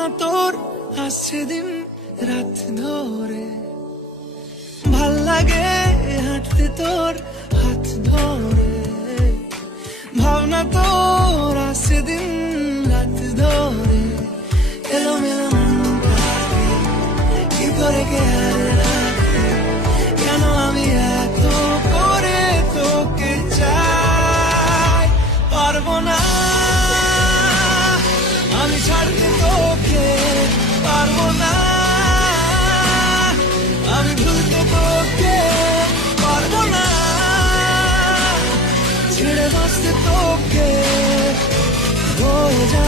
ভাবনা তোর আসছে দিন রাত ধরে, ভাল লাগে হাঁটতে তোর হাত ধরে। ভাবনা তোর আসছে দিন রাত ধরে, এলো মেলো মনটাকে কি করে কে আর রাখে, কেন আমি এত করে তোকে চাই। পারবো না আমি ছাড়তে তোকে, পারবো না আমি ভুলতে তোকে, পারবো না ছেড়ে বাঁচতে তোকে। হয়ে যা